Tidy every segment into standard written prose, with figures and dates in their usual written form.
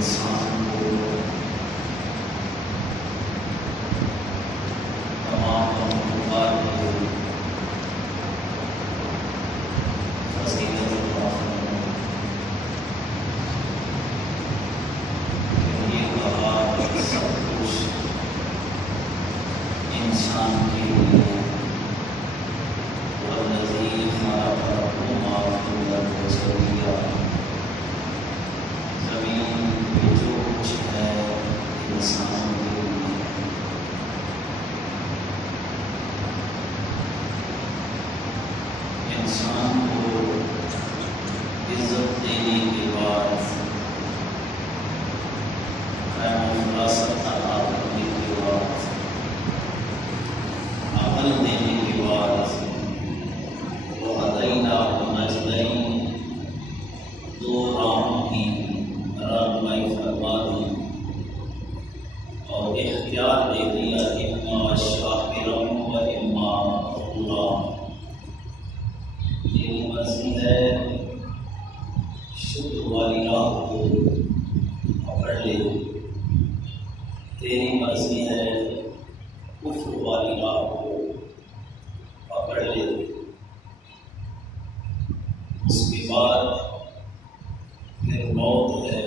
انسان کو تمام مخلوقات کو فضیلت عطا فرمائے۔ یہ کہا کہ سب کچھ انسان کے لیے والذی خلق لکم ما فی الارض جميعا، زمین میں جو کچھ ہے انسان کے لیے۔ انسان کو عزت دینے کے بعد فہم و فراست عطا کرنے کے بعد عقل دینے کے بعد وَهَدَيْنَاهُ النَّجْدَيْنِ دو راہوں کی رہنمائی فرما دی اور اختیار دے دیا، اما شاکرا و اما کفورا۔ تیری مرضی ہے شکر والی راہ کو پکڑ لے، تیری مرضی ہے کفر والی راہ کو پکڑ لے۔ اس کے بعد پھر موت ہے،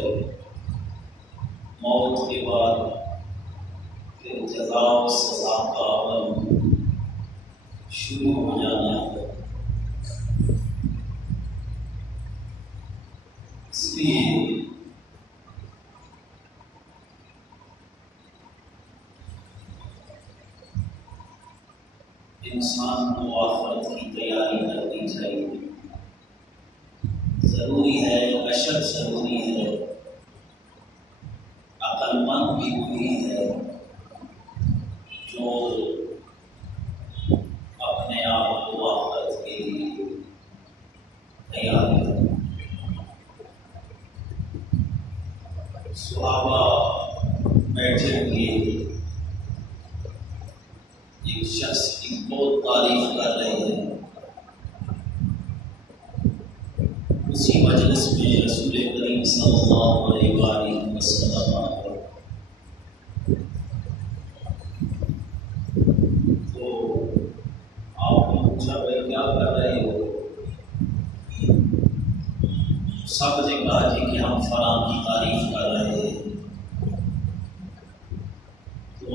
موت کے بعد پھر جزا و سزا کا عمل شروع ہو جانا ہے۔ اس لیے انسان کو آخرت کی تیاری کرنی چاہیے، ضروری ہے، اشد ضروری ہے۔ عقل مند بھی وہی ہے جو اپنے آپ کو آخرت کے لیے تیار کرے۔ صحابہ بیٹھے ہوئے ایک شخص کی بہت تعریف کر رہے ہیں۔ اسی مجلس میں رسول کریم صلی اللہ علیہ وآلہ وسلم آئے تو آپ نے پوچھا بھائی کیا کر رہے ہو؟ سب نے کہا جی کہ ہم فلاں کی تعریف کر رہے ہیں۔ تو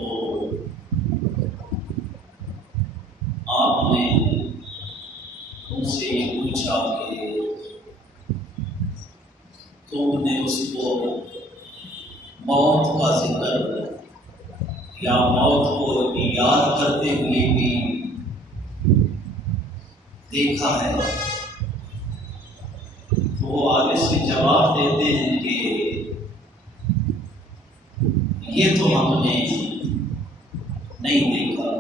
آپ نے ان سے یہ پوچھا کہ تم نے اس کو موت کا ذکر یا موت کو یاد کرتے ہوئے بھی دیکھا ہے؟ تو وہ آگے سے جواب دیتے ہیں کہ یہ تو ہم نے نہیں دیکھا۔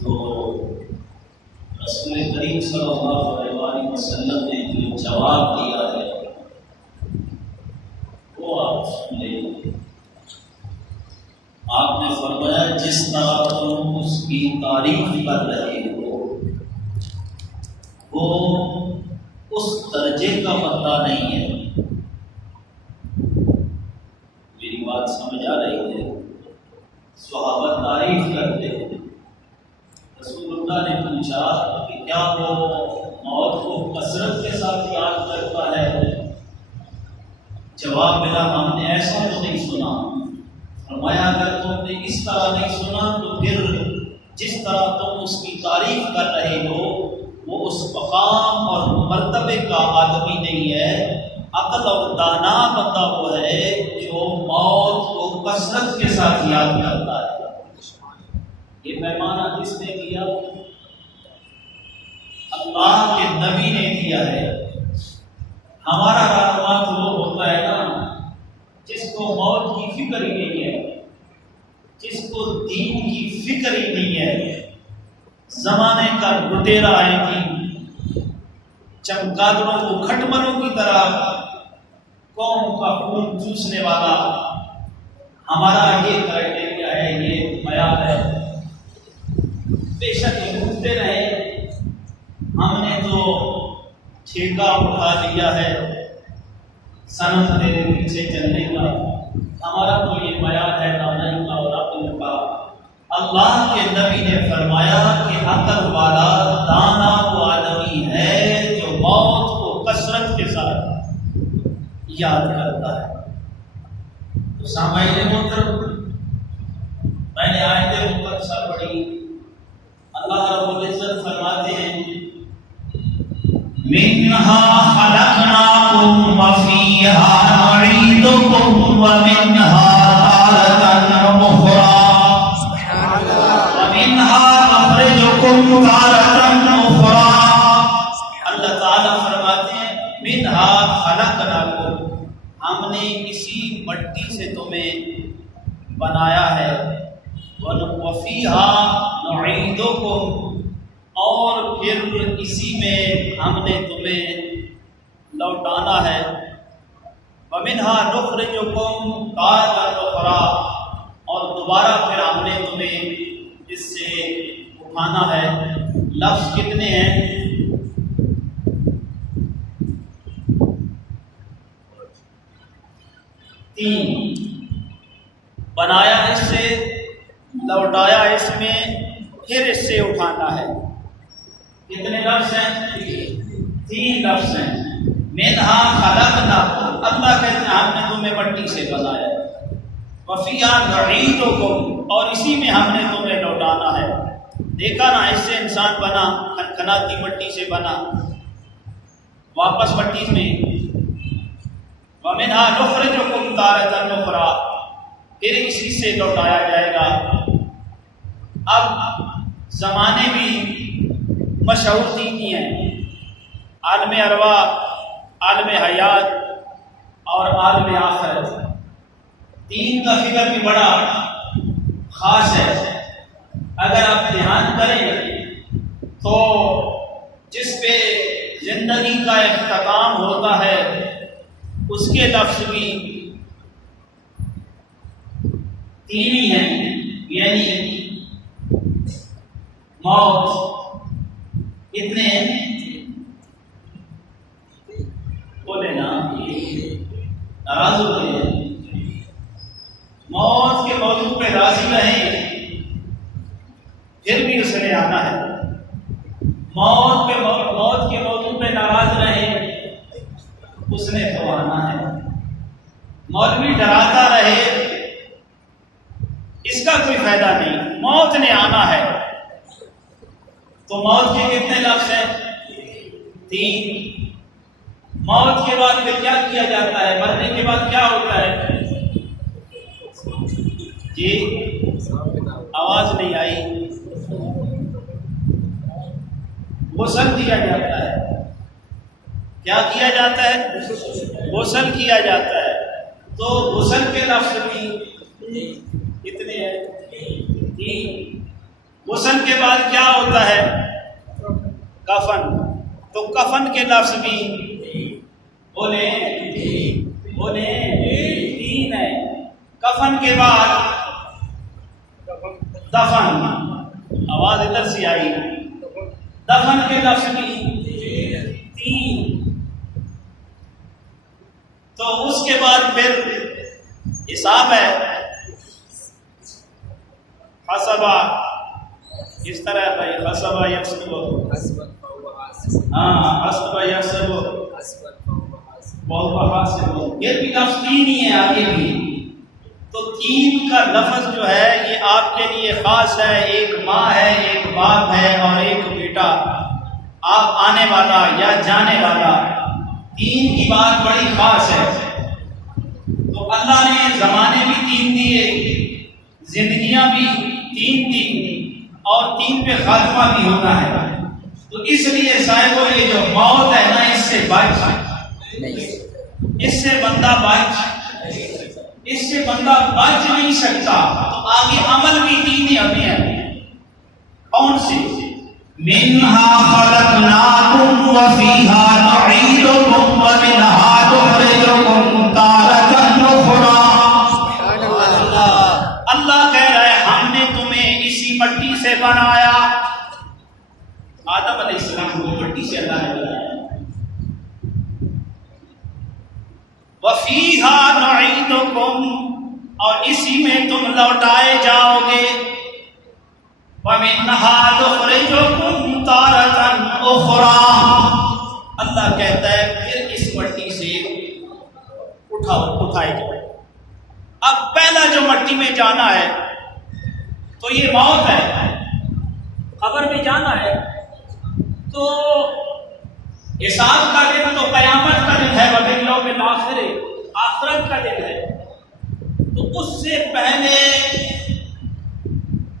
تو رسول کریم صلی اللہ علیہ وسلم نے جو جواب دیا ہے وہ آپ سن لیں۔ آپ نے فرمایا جس طرح تم اس کی تعریف کر رہے ہو وہ اس درجے کا بندہ نہیں ہے۔ میری بات سمجھ آ رہی ہے؟ صحابہ تعریف کرتے ہیں، رسول اللہ نے پوچھا کہ کیا وہ موت کو کثرت کے ساتھ یاد کرتا ہے؟ جواب ملا ہم نے ایسا تو نہیں سنا۔ فرمایا اگر تم نے اس طرح نہیں سنا تو پھر جس طرح تم اس کی تعریف کر رہے ہو وہ اس مقام اور مرتبے کا آدمی نہیں ہے۔ عقل اور دانا بندہ وہ ہے جو موت کو کثرت کے ساتھ یاد کرتا ہے۔ یہ پیمانہ کس نے دیا؟ اللہ کے نبی نے دیا ہے۔ ہمارا رہنما تو وہ ہوتا ہے نا جس کو موت کی فکر ہی نہیں ہے، جس کو دین کی فکر ہی نہیں ہے۔ زمانے کا لٹیرا آئے گی، چمگادڑوں کو کھٹملوں کی طرح قوم کا خون چوسنے والا ہمارا یہ کرائٹیریا ہے، یہ معیار ہے۔ بے شک یہ اٹھتے رہے، ہم نے تو ٹھیکہ اٹھا لیا ہے سنت تیرے پیچھے چلنے کا، ہمارا تو یہ بیان ہے دانائی کا اور عقل کا۔ اللہ کے نبی نے فرمایا کہ عقل والا دانا وہ آدمی ہے جو موت کو کثرت کے ساتھ یاد کرتا ہے۔ تو سامعین محترم، میں نے آیت مقدسہ پڑھی، اللہ رب العزت فرماتے ہیں منہا خلقناکم وفیہا نعیدکم ومنہا تارۃ اخری ومنہا نخرجکم تارۃ اخری۔ اللہ تعالیٰ فرماتے ہیں منہا خلقناکم، ہم نے اسی مٹی سے تمہیں بنایا ہے، وفیہا نعیدکم، اور پھر اسی میں ہم نے تمہیں لوٹانا ہے، وَمِنْهَا نُخْرِجُكُمْ تَارَةً أُخْرَىٰ، اور دوبارہ پھر ہم نے تمہیں اس سے اٹھانا ہے۔ لفظ کتنے ہیں؟ تین۔ بنایا اس سے، لوٹایا اس میں، پھر اس سے اٹھانا ہے۔ کتنے لفظ ہیں؟ تین لفظ ہیں۔ منہا خلقناکم، اللہ کہتے ہیں ہم نے تمہیں مٹی سے بنایا، وفیہا نعیدکم، اور اسی میں ہم نے تمہیں لوٹانا ہے۔ دیکھا نا، اس سے انسان بنا، کھنکھناتی مٹی سے بنا، واپس مٹی میں۔ ومنہا نخرجکم تارۃ اخری، پھر اسی سے لوٹایا جائے گا۔ اب زمانے بھی مشہور تین ہی ہیں، عالم ارواح، عالم حیات اور عالم آخرت۔ تین کا فکر بھی بڑا خاص ہے۔ اگر آپ دھیان کریں تو جس پہ زندگی کا اختتام ہوتا ہے اس کے لفظ بھی تین ہی ہیں، یعنی موت۔ کتنے ہیں؟ بولے نا، ناراض ہوتے ہیں؟ موت کے موضوع پہ راضی رہیں، پھر بھی اس نے آنا ہے۔ موت کے موضوع پہ ناراض رہیں، اس نے تو آنا ہے۔ مولوی ڈراتا رہے، اس کا کوئی فائدہ نہیں، موت نے آنا ہے۔ تو موت کے کتنے لفظ ہیں؟ تین۔ موت کے بعد پھر کیا کیا جاتا ہے؟ مرنے کے بعد کیا ہوتا ہے؟ جی آواز نہیں آئی۔ غسل کیا جاتا ہے۔ کیا کیا جاتا ہے؟ غسل کیا جاتا ہے۔ تو غسل کے لفظ بھی کتنے ہیں؟ تین۔ غسل کے بعد کیا ہوتا ہے؟ کفن۔ تو کفن کے لفظ بھی بولے تین ہے۔ کفن کے بعد دفن، آواز ادھر سے آئی، دفن کے لفظ بھی تین۔ تو اس کے بعد پھر حساب ہے، حسبہ، اس طرح بھائی حسبہ یحسب، ہاں حسبہ یحسب وہو حاسب، یہ بھی لفظ تین ہی ہیں آگے بھی۔ تو تین کا لفظ جو ہے یہ آپ کے لیے خاص ہے، ایک ماں ہے، ایک باپ ہے اور ایک بیٹا، آپ آنے والا یا جانے والا، تین کی بات بڑی خاص ہے۔ تو اللہ نے زمانے بھی تین دیے، زندگیاں بھی تین دی، اور تین پہ خاتمہ بھی ہونا ہے۔ تو اس لیے صاحبو یہ جو موت ہے نا، اس سے بندہ بچ نہیں سکتا۔ تو آگے عمل بھی تین ہی ہمیں ہے، کون سے؟ منہا خلقناکم وفیہا نعیدکم ومنہا نخرجکم تارۃ اخری۔ اللہ کہہ رہا ہے ہم نے تمہیں اسی مٹی سے بنایا۔ آدم علیہ السلام کو مٹی سے اللہ نے بنایا۔ وَفِيهَا نُعِيدُكُمْ، اور اسی میں تم لوٹائے جاؤ گے، وَمِنْهَا نُخْرِجُكُمْ تَارَةً أُخْرَىٰ، اللہ کہتا ہے پھر اس مٹی سے اٹھائے جائے۔ اب پہلا جو مٹی میں جانا ہے تو یہ موت ہے، قبر میں جانا ہے، تو حساب کا دن تو قیامت کا دن ہے، وَبِالْيَوْمِ الْآخِرِ، آخرت کا دن ہے، تو اس سے پہلے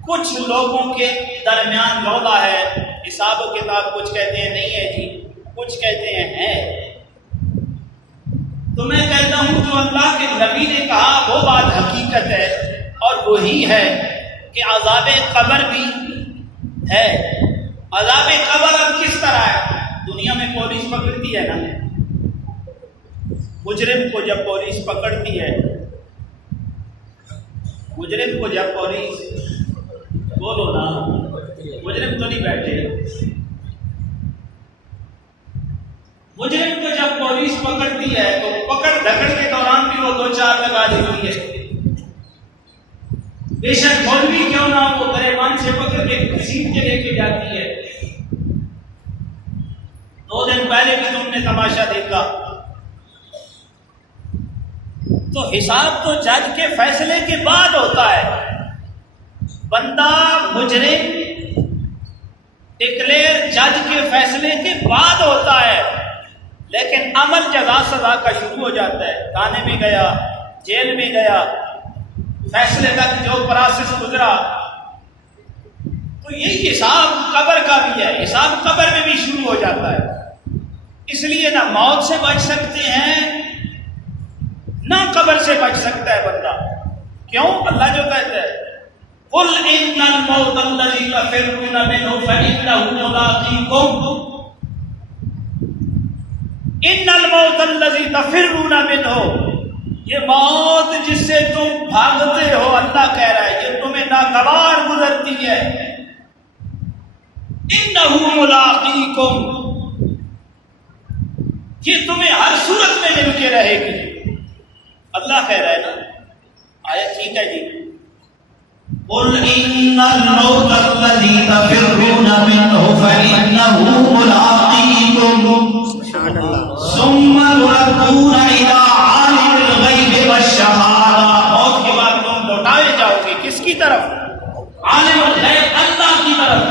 کچھ لوگوں کے درمیان رولا ہے، حساب و کتاب، کچھ کہتے ہیں نہیں ہے جی، کچھ کہتے ہیں ہے۔ تو میں کہتا ہوں جو اللہ کے نبی نے کہا وہ بات حقیقت ہے، اور وہی ہے کہ عذاب قبر بھی ہے۔ عذاب قبر اب کس طرح ہے؟ دنیا میں پولیس پکڑتی ہے نا، مجرم کو جب پولیس پکڑتی ہے، مجرم کو جب پولیس، بولو نا، مجرم تو نہیں بیٹھے، مجرم کو جب پولیس پکڑتی ہے تو پکڑ دھکڑ کے دوران بھی وہ 2-4 لگا دیتی ہے، بے شک مولوی کیوں نہ وہ گریبان سے پکڑ کے گھسیٹ کے لے کے جاتی ہے۔ 2 دن پہلے بھی تم نے تماشا دیکھا۔ تو حساب تو جج کے فیصلے کے بعد ہوتا ہے، بندہ مجرم ڈکلیئر جج کے فیصلے کے بعد ہوتا ہے، لیکن عمل جزا سزا کا شروع ہو جاتا ہے، تھانے میں گیا، جیل میں گیا، فیصلے تک جو پروسیس گزرا، تو یہی حساب قبر کا بھی ہے، حساب قبر میں بھی شروع ہو جاتا ہے۔ اس لیے نہ موت سے بچ سکتے ہیں نہ قبر سے بچ سکتا ہے بندہ۔ کیوں؟ اللہ جو کہتا ہے قُلْ إِنَّ الْمَوْتَ الَّذِي تَفِرُّونَ مِنْهُ فَإِنَّهُ مُلَاقِيكُمْ، ان الموت الذی تفرون منہ، یہ موت جس سے تم بھاگتے ہو، اللہ کہہ رہا ہے یہ تمہیں ناگوار گزرتی ہے، انہ ملاقیکم، یہ تمہیں ہر صورت میں مل کے رہے گی، اللہ کہہ رہا ہے نا، آیت ٹھیک ہے جی، قل ان الموت الذی تفرون منہ فإنہ ملاقیکم ثم تردون الى عالم الغیب والشہادہ، موت کے بعد تم لوٹائے جاؤ گے کس کی طرف؟ عالم الغیب، اللہ کی طرف۔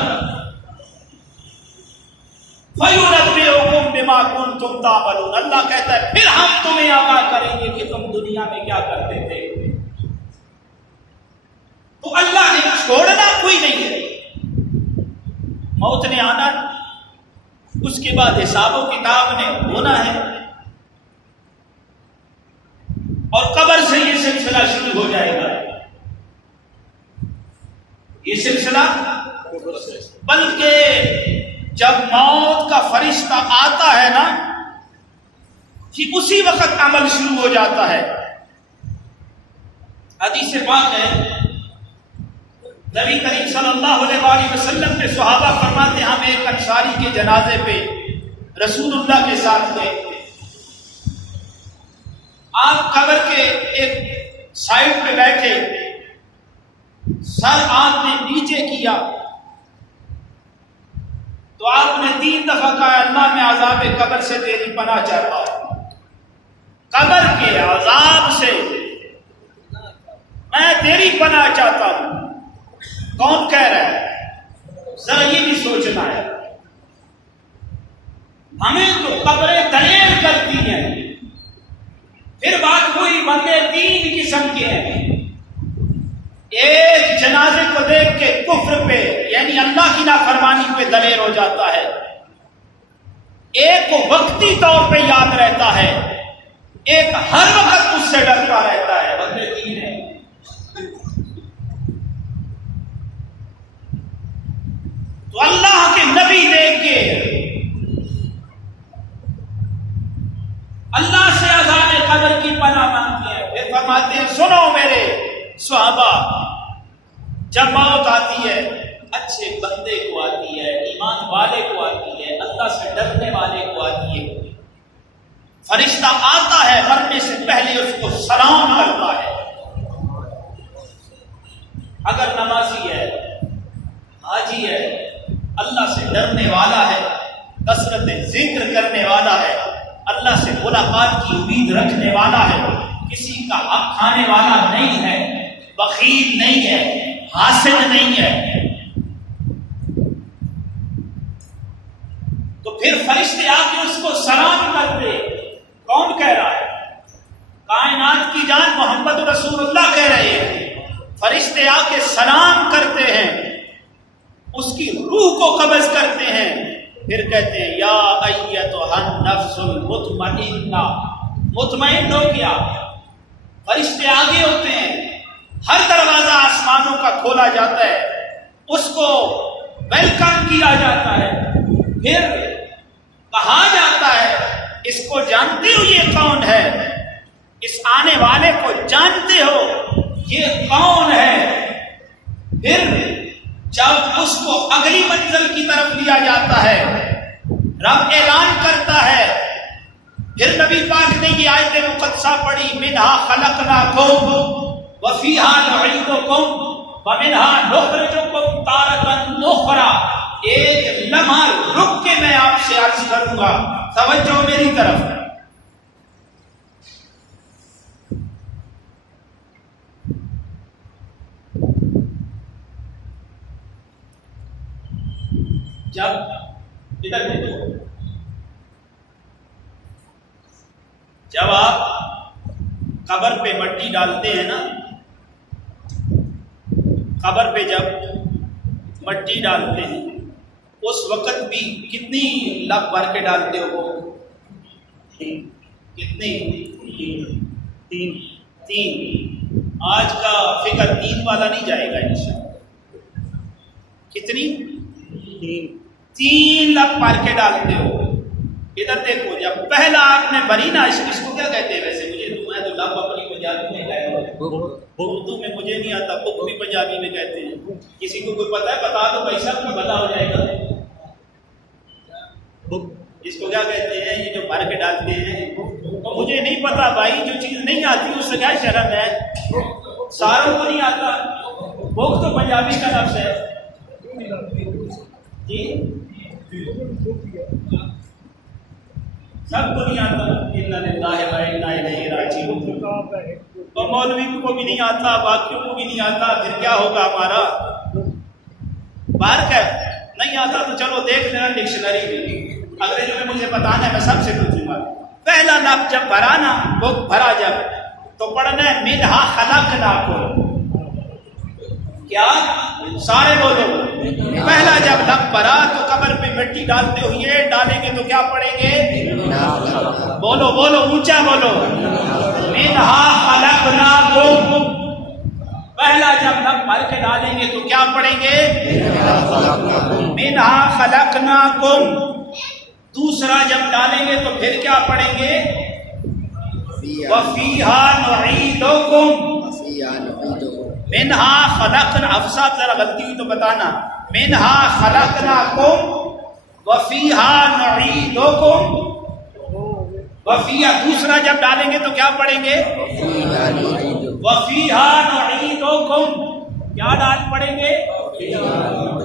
فَيُنَبِّئُكُم بِمَا كُنتُمْ تَعْمَلُونَ، اللہ کہتا ہے پھر ہم تمہیں آگاہ کریں گے کہ تم دنیا میں کیا کرتے تھے۔ تو اللہ نے چھوڑنا کوئی نہیں ہے، موت نے آنا، اس کے بعد حساب و کتاب نے ہونا ہے، اور قبر سے یہ سلسلہ شروع ہو جائے گا، یہ سلسلہ، بلکہ جب موت کا فرشتہ آتا ہے نا، کہ اسی وقت عمل شروع ہو جاتا ہے۔ حدیث پاک ہے، نبی کریم صلی اللہ علیہ وآلہ وسلم کے صحابہ فرماتے ہیں ہم ایک انصاری کے جنازے پہ رسول اللہ کے ساتھ گئے، آپ قبر کے ایک سائڈ پہ بیٹھے، سر آپ نے نیچے کیا تو آپ نے 3 دفعہ کہا اللہ میں عذاب قبر سے تیری پناہ چاہتا ہوں، قبر کے عذاب سے میں تیری پناہ چاہتا ہوں۔ کون کہہ رہا ہے؟ ذرا یہ بھی سوچنا ہے، ہمیں تو قبریں دلیر کرتی ہیں، پھر بات ہوئی بندے 3 قسم کے ہیں، ایک جنازے کو دیکھ کے کفر پہ یعنی اللہ کی نافرمانی پہ دلیر ہو جاتا ہے، ایک کو وقتی طور پہ یاد رہتا ہے، ایک ہر وقت اس سے ڈرتا رہتا ہے، بندے 3 ہیں۔ تو اللہ کے نبی دیکھ کے اللہ سے عذاب قبر کی پناہ مانگتے ہیں، پھر فرماتے ہیں سنو میرے صحابہ، جب موت آتی ہے اچھے بندے کو آتی ہے، ایمان والے کو آتی ہے، اللہ سے ڈرنے والے کو آتی ہے، فرشتہ آتا ہے مرنے سے پہلے اس کو سلام کرتا ہے. اگر نمازی ہے، حاجی ہے، اللہ سے ڈرنے والا ہے، کثرت ذکر کرنے والا ہے، اللہ سے ملاقات کی امید رکھنے والا ہے، کسی کا حق کھانے والا نہیں ہے، بخیل نہیں ہے، حاسد نہیں ہے، تو پھر فرشتے آ کے اس کو سلام کرتے. کون کہہ رہا ہے؟ کائنات کی جان محمد رسول اللہ کہہ رہے ہیں. فرشتے آ کے سلام کرتے ہیں، اس کی روح کو قبض کرتے ہیں، پھر کہتے ہیں یا ایتھا النفس المطمئنہ، مطمئن ہو گیا. فرشتے آگے ہوتے ہیں، ہر دروازہ آسمانوں کا کھولا جاتا ہے، اس کو ویلکم کیا جاتا ہے، پھر کہا جاتا ہے اس کو جانتے ہو یہ کون ہے؟ اس آنے والے کو جانتے ہو یہ کون ہے؟ پھر جب اس کو اگلی منزل کی طرف لیا جاتا ہے، رب اعلان کرتا ہے. پھر نبی پاک نے یہ آیت مقدسہ پڑھی، منہا خلقناکم وفیہا نعیدکم ومنہا نخرجکم تارۃ اخری. ایک لمحہ رک کے میں آپ سے عرض کروں گا، توجہ میری طرف. جب آپ قبر پہ مٹی ڈالتے ہیں نا، قبر پہ جب مٹی ڈالتے ہیں اس وقت بھی کتنی لب بھر کے ڈالتے ہو؟ کتنی؟ تین. آج کا فکر 3 والا نہیں جائے گا انشاءاللہ. کتنی؟ 3 لب بھر کے ڈالتے ہو. ادھر دیکھو، جب پہلا آپ نے بری نا، اس کو کیا کہتے ہیں ویسے؟ میں تو لب اپنی پنجابی میں کہتا ہوں، اردو میں مجھے نہیں آتا، بک بھی پنجابی میں کہتے ہیں. کسی کو کوئی پتہ ہے؟ بتا دو بھائی صاحب، کو پتا ہو جائے گا. اس کو کیا کہتے ہیں یہ جو بھر کے ڈالتے ہیں؟ مجھے نہیں پتا بھائی، جو چیز نہیں آتی اس سے کیا شرم ہے؟ ساروں کو نہیں آتا. بک تو پنجابی کا لفظ ہے جی، سب کو نہیں آتا. انا للہ و انا الیہ راجعون. اور مولوی کو بھی نہیں آتا، باقیوں کو بھی نہیں آتا، پھر کیا ہوگا ہمارا؟ باہر کا نہیں آتا تو چلو دیکھ لینا ڈکشنری میں، انگریزی میں مجھے بتانا ہے، میں سب سے پوچھوں گا. پہلا لفظ جب بھرا نا، بک بھرا جب، تو پڑھنا ہے منہا خلقناکم. کیا؟ سارے بولو. پہلا جب لب بھرا تو قبر پہ مٹی ڈالتے ہوئے ڈالیں گے تو کیا پڑھیں گے؟ بولو بولو، اونچا بولو. منہا خلقناکم. پہلا جب لب بھر کے ڈالیں گے تو کیا پڑھیں گے؟ منہا خلقناکم. دوسرا جب ڈالیں گے تو پھر کیا پڑھیں گے؟ وفیہا نعیدکم. منہا خلقنا، افساد ذرا غلطی ہوئی تو بتانا. منہا خلقناکم وفیہا نعیدکم. وفیہا دوسرا جب ڈالیں گے تو کیا پڑھیں گے؟ وفیہا نعیدکم. کیا ڈال پڑھیں گے؟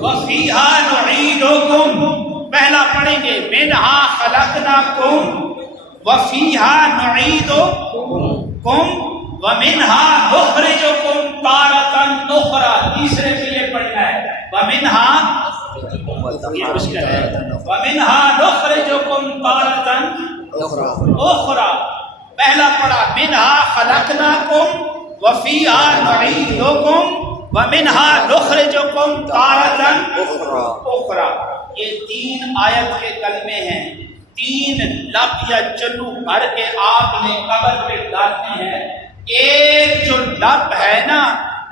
وفیہا نعیدکم. پہلا پڑھیں گے منہا خلقناکم وفیہا نعیدکم ومنہا نخرجکم تارۃ اخری. تیسرے پہ یہ پڑھنا ہے ومنہا، یہ مشکل ہے، ومنہا نخرجکم تارۃ اخری. پہلا پڑھا منہا خلقناکم وفیہا نعیدکم ومنہا نخرجکم تارۃ اخری. یہ 3 آیت کے کلمے ہیں. 3 لب یا چلو بھر کے آپ نے قبر پہ ڈالتے ہیں. ایک جو لب ہے نا،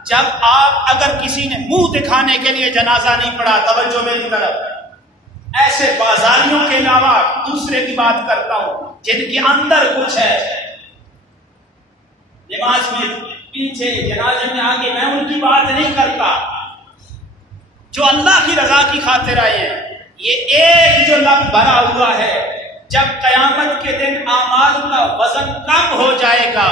جب آپ اگر کسی نے منہ دکھانے کے لیے جنازہ نہیں پڑھا، توجہ میری طرف، ایسے بازاریوں کے علاوہ دوسرے کی بات کرتا ہوں جن کے اندر کچھ ہے، نماز میں پیچھے جنازے میں آگے، میں ان کی بات نہیں کرتا، جو اللہ کی رضا کی خاطر آئے ہیں. یہ ایک جو لب بھرا ہوا ہے، جب قیامت کے دن اعمال کا وزن کم ہو جائے گا،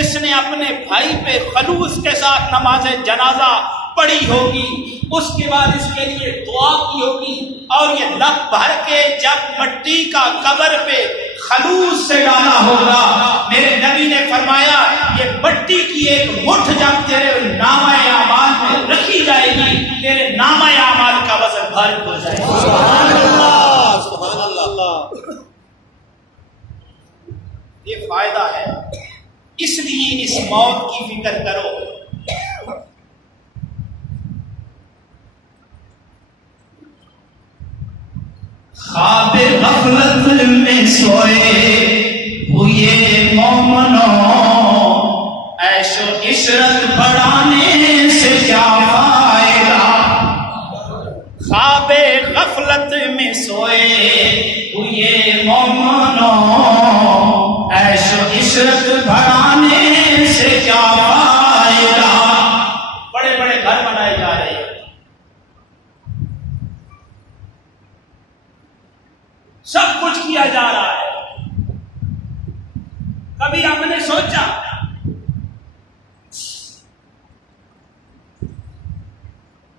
اس نے اپنے بھائی پہ خلوص کے ساتھ نماز جنازہ پڑھی ہوگی، اس کے بعد اس کے لیے دعا کی ہوگی، اور یہ لب بھر کے جب مٹی کا قبر پہ خلوص سے ڈالا ہوگا، میرے نبی نے فرمایا یہ مٹی کی ایک مٹھ جب تیرے نامہ اعمال میں رکھی جائے گی، تیرے نامہ اعمال کا وزن بھاری ہو جائے گا۔ سبحان اللہ، سبحان اللہ۔ یہ فائدہ ہے، اس لیے اس موت کی فکر کرو۔ خواب غفلت میں سوئے ہوئے مومنوں، عیش و عشرت بڑھانے سے کیا فائدہ۔ خواب غفلت میں سوئے ہوئے مومنوں، عیش و عشرت بڑھانے سے کیا فائدہ۔ بڑے بڑے گھر بنائے جا رہے ہیں، سب کچھ کیا جا رہا ہے، کبھی ہم نے سوچا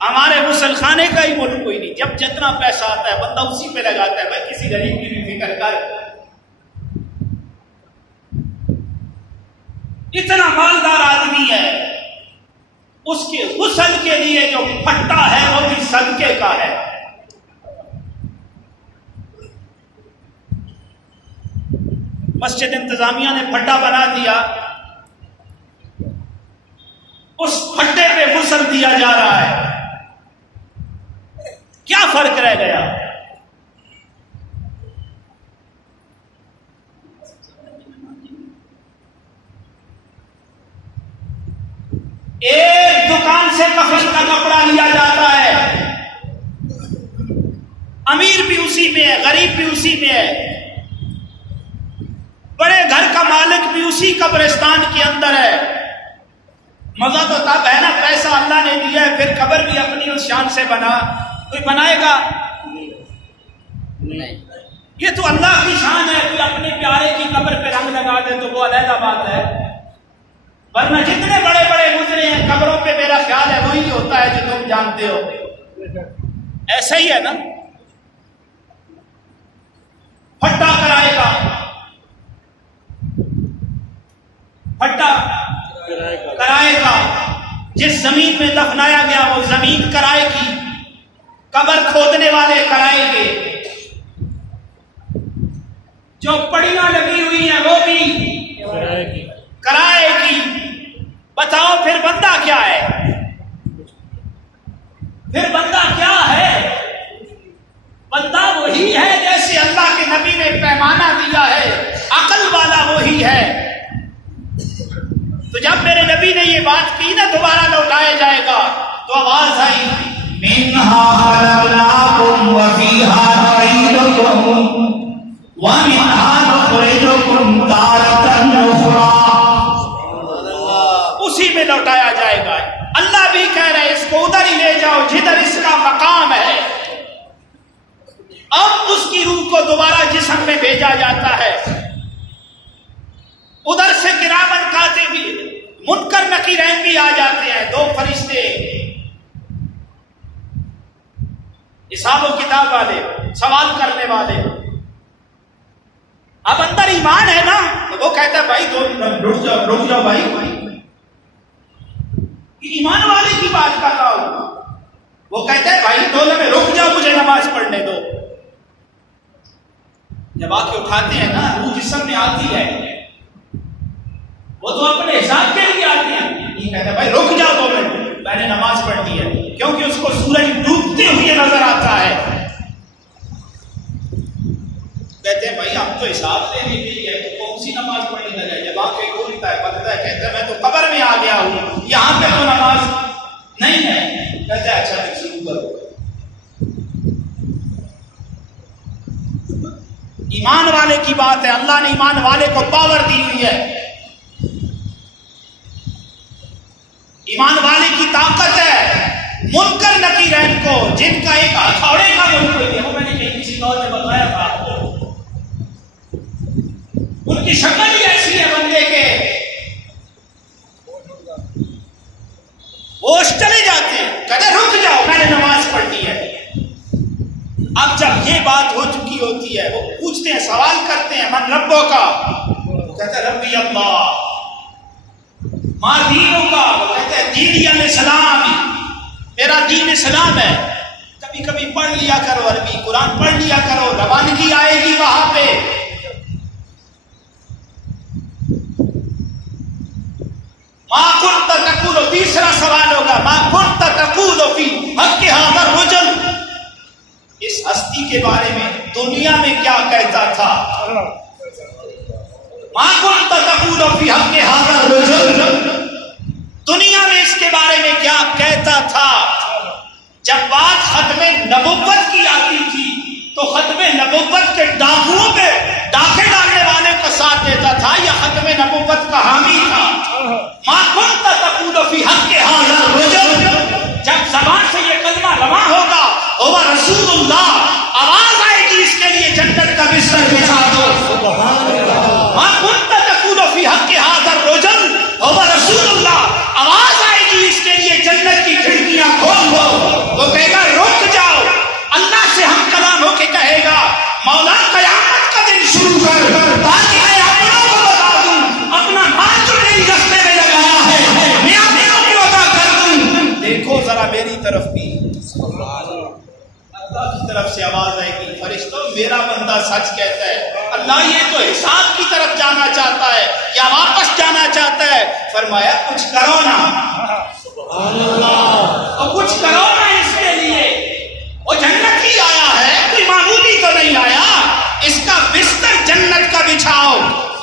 ہمارے غسل خانے کا ہی ملک کوئی نہیں، جب جتنا پیسہ آتا ہے بندہ اسی پہ لگاتا ہے۔ بھائی کسی غریب کی بھی فکر کر، اتنا مالدار آدمی ہے، اس کے غسل کے لیے جو پھٹا ہے وہ بھی صدقے کا ہے۔ مسجد انتظامیہ نے پھٹا بنا دیا، اس پھٹے پہ غسل دیا جا رہا ہے، کیا فرق رہ گیا؟ ایک دکان سے کفن کا کپڑا لیا جاتا ہے، امیر بھی اسی میں ہے، غریب بھی اسی میں ہے، بڑے گھر کا مالک بھی اسی قبرستان کے اندر ہے۔ مزہ تو تب ہے نا، پیسہ اللہ نے دیا ہے، پھر قبر بھی اپنی اس شان سے بنا، کوئی بنائے گا نہیں۔ یہ تو اللہ کی شان ہے، کوئی اپنے پیارے کی قبر پہ رنگ لگا دے تو وہ علیحدہ بات ہے، ورنہ جتنے بڑے بڑے گزرے ہیں قبروں پہ میرا خیال ہے وہی ہوتا ہے جو تم جانتے ہو، ایسا ہی ہے نا۔ پھٹا کرائے گا، پھٹا کرائے گا، جس زمین میں دفنایا گیا وہ زمین کرائے گی، قبر کھودنے والے کرائیں گے، جو پڑیاں لگی ہوئی ہیں وہ بھی کرائے گی۔ بتاؤ پھر بندہ کیا ہے؟ پھر بندہ کیا ہے؟ بندہ وہی ہے جیسے اللہ کے نبی نے پیمانہ دیا ہے، عقل والا وہی ہے۔ تو جب میرے نبی نے یہ بات کی نا دوبارہ لوٹایا جائے گا، تو آواز آئی منہا خلقناکم وفیہا نعیدکم ومنہا نخرجکم تارۃ اخری، اسی میں لوٹایا جائے گا۔ اللہ بھی کہہ رہے اس کو ادھر ہی لے جاؤ جدھر اس کا مقام ہے۔ اب اس کی روح کو دوبارہ جسم میں بھیجا جاتا ہے، ادھر سے کرامن کاتبین منکر نکیرین بھی آ جاتے ہیں، دو فرشتے حساب و کتاب والے، سوال کرنے والے۔ اب اندر ایمان ہے نا، تو وہ کہتا ہے بھائی رک جاؤ بھائی، ایمان والے کی بات کر رہا ہوں۔ وہ کہتا ہے بھائی دونوں میں رک جاؤ، مجھے نماز پڑھنے دو۔ جب آ کے اٹھاتے ہیں نا، روح جسم میں آتی ہے، وہ تو اپنے حساب کے لیے آتی ہے، یہ کہتا ہے بھائی رک جاؤ 2 منٹ، میں نے نماز پڑھنی ہے، کیونکہ اس کو سورج ڈوبتے ہوئے نظر آتا ہے۔ کہتے ہیں بھائی ہم تو حساب لینے کے لیے تو کون سی نماز پڑھنے لگا، جب آنکھیں کھولتا ہے پتہ ہے، کہتا ہے میں تو قبر میں آ گیا ہوں، یہاں پہ تو نماز نہیں ہے۔ کہتا ہے اچھا پھر شروع کرو۔ ایمان والے کی بات ہے، اللہ نے ایمان والے کو پاور دی ہوئی ہے، ایمان والے کی طاقت ہے۔ منکر نکیرین کو جن کا ایک ہتھوڑے کا ملک ہوئی ہے، وہ میں نے کسی دور میں بتایا تھا، ان کی شکل ہی ایسی ہے بندے کے ہوش چلے جاتے ہیں، کہتے رک جاؤ میں نے نماز پڑھ لی ہے۔ اب جب یہ بات ہو چکی ہوتی ہے وہ پوچھتے ہیں، سوال کرتے ہیں من ربوں کا، وہ کہتے ہیں ربی اللہ۔ ماں دینوں کا، وہ کہتے ہیں دین الاسلام، میرا دین اسلام ہے۔ کبھی کبھی پڑھ لیا کرو عربی، قرآن پڑھ لیا کرو، روانگی آئے گی وہاں پہ۔ ماں کنت تقول، تیسرا سوال ہوگا ماں کنت تقول فی حق ھذا الرجل، اس ہستی کے بارے میں دنیا میں کیا کہتا تھا؟ ماں کنت تقول فی حق ھذا الرجل، دنیا میں اس کے بارے میں کیا کہتا تھا؟ جب بات ختم نبوت کی آتی تھی تو ختم نبوت کے ڈاکوؤں پہ ڈاکے ڈالنے والے کو ساتھ دیتا تھا یا ختم نبوت کا حامی تھا؟ ما کنت تقول فی حق ھذا الرجل، جب زبان سے یہ کلمہ رواں ہوگا هو رسول اللہ، آواز آئے گی اس کے لیے جنت کا بستر بچھا دو۔ ما کنت تقول فی حق ھذا الرجل هو رسول اللہ، آواز آئے گی اس کے لیے جنت کی کھڑکیاں کھول دو۔ وہ کہے گا رک جاؤ، اللہ سے ہم کلام ہو کے کہے گا مولا قیامت کا دن شروع کر تاکہ میں اپنوں کو بتا دوں اپنا مال جو میری رستے میں لگایا ہے میں اپنوں کو عطا کر دوں۔ دیکھو ذرا میری طرف بھی، اللہ کی طرف سے آواز آئے گی فرشتوں میرا بندہ سچ کہتا ہے، اللہ یہ تو حساب کی طرف جانا چاہتا ہے یا واپس جانا چاہتا ہے۔ فرمایا کچھ کرو نا، اور کچھ کرو نا اس کے لیے، وہ جنت ہی آیا ہے، کوئی معمولی تو نہیں آیا، اس کا بستر جنت کا بچھاؤ۔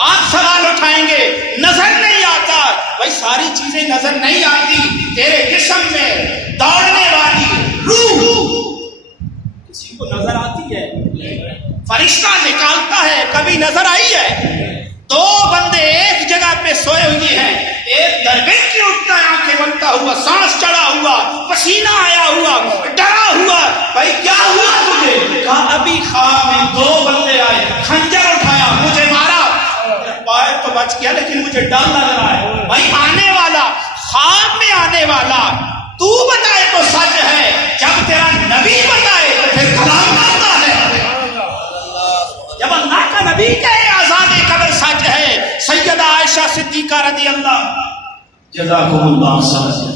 آپ سوال اٹھائیں گے نظر نہیں آتا، بھائی ساری چیزیں نظر نہیں آتی، تیرے جسم میں دوڑنے والی روح کسی کو نظر آتی ہے؟ فرشتہ نکالتا ہے، کبھی نظر آئی ہے؟ دو بندے ایک جگہ پہ سوئے ہوئے ہیں، ایک دربے کی اٹھتا ہے آنکھیں بنتا ہوا، سانس چڑھا ہوا، پسینہ آیا ہوا، ڈرا ہوا، بھائی کیا ہوا تجھے؟ کہا ابھی خواب میں دو بندے آئے، خنجر اٹھایا، مجھے مارا، پائے تو بچ گیا لیکن مجھے ڈر لگ رہا ہے۔ بھائی آنے والا، خواب میں آنے والا تو بتائے تو سچ ہے، جب تیرا نبی بتائے تو پھر کلام آتا ہے۔ جب اللہ کا نبی کہے عذاب قبر سچ ہے، سیدہ عائشہ صدیقہ رضی اللہ جزاکم اللہ خیر۔